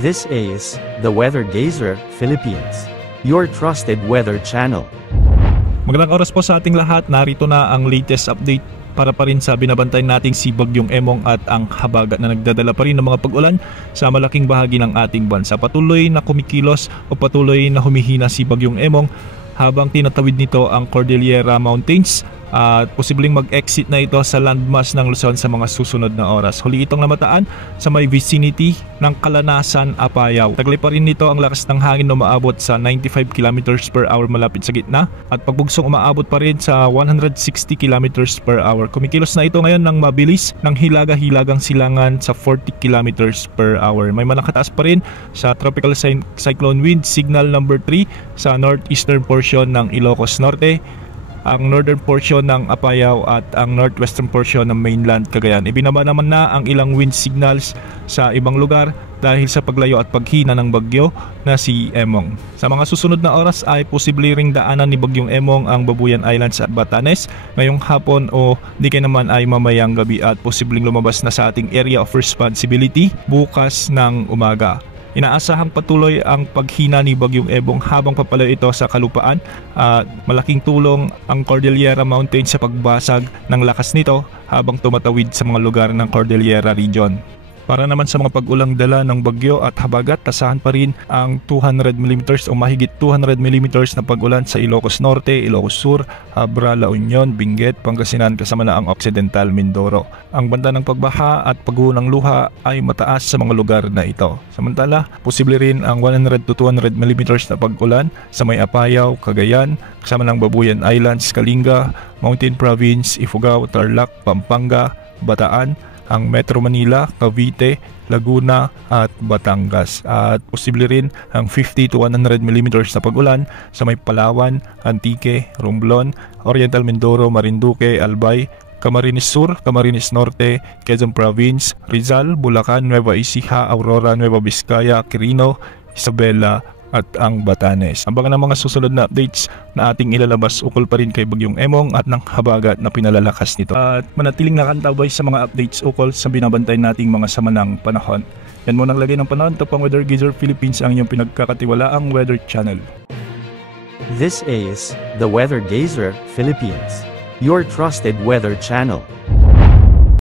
This is the Weather Gazer Philippines, your trusted weather channel. Magandang oras po sa ating lahat. Narito na ang latest update para pa rin sa binabantay nating si Bagyong Emong at ang habagat na nagdadala pa rin ng mga pag-ulan sa malaking bahagi ng ating bansa. Patuloy na kumikilos o patuloy na humihina si Bagyong Emong habang tinatawid nito ang Cordillera Mountains at posibleng mag-exit na ito sa landmass ng Luzon sa mga susunod na oras. Huli itong namataan sa may vicinity ng Kalanasan, Apayao. Taglay pa rin nito ang lakas ng hangin na umaabot sa 95 km per hour malapit sa gitna at pagbugsong umaabot pa rin sa 160 km per hour. Kumikilos na ito ngayon ng mabilis ng hilaga-hilagang silangan sa 40 km per hour. May malakataas pa rin sa tropical cyclone wind signal number 3 sa northeastern portion ng Ilocos Norte, ang northern portion ng Apayao at ang northwestern portion ng mainland Cagayan. Ibinaba naman na ang ilang wind signals sa ibang lugar dahil sa paglayo at paghina ng bagyo na si Emong. Sa mga susunod na oras ay posible ring daanan ni Bagyong Emong ang Babuyan Islands at Batanes ngayong hapon o di kaya naman ay mamayang gabi at posibleng lumabas na sa ating area of responsibility bukas ng umaga. Inaasahang patuloy ang paghina ni Bagyong Emong habang papalayo ito sa kalupaan at malaking tulong ang Cordillera Mountains sa pagbasag ng lakas nito habang tumatawid sa mga lugar ng Cordillera Region. Para naman sa mga pag-ulang dala ng bagyo at habagat, tasahan pa rin ang 200 mm o mahigit 200 mm na pag-ulan sa Ilocos Norte, Ilocos Sur, Abra, La Union, Benguet, Pangasinan kasama na ang Occidental Mindoro. Ang banta ng pagbaha at pagguho ng luha ay mataas sa mga lugar na ito. Samantala, posible rin ang 100 to 200 mm na pag-ulan sa may Apayao, Cagayan, kasama ng Babuyan Islands, Kalinga, Mountain Province, Ifugao, Tarlac, Pampanga, Bataan, ang Metro Manila, Cavite, Laguna at Batangas. At posible rin ang 50 to 100 mm na pag-ulan sa may Palawan, Antique, Romblon, Oriental Mindoro, Marinduque, Albay, Camarines Sur, Camarines Norte, Quezon Province, Rizal, Bulacan, Nueva Ecija, Aurora, Nueva Vizcaya, Quirino, Isabela at ang Batanes. Abangan ang mga susunod na updates na ating ilalabas ukol pa rin kay Bagyong Emong at ng habagat na pinalalakas nito. At manatiling nakantabay sa mga updates ukol sa binabantay nating mga samanang panahon. Yan muna ang lagay ng panahon. Ito pang Weather Gazer Philippines, ang inyong pinagkakatiwalaang weather channel. This is the Weather Gazer Philippines, your trusted weather channel.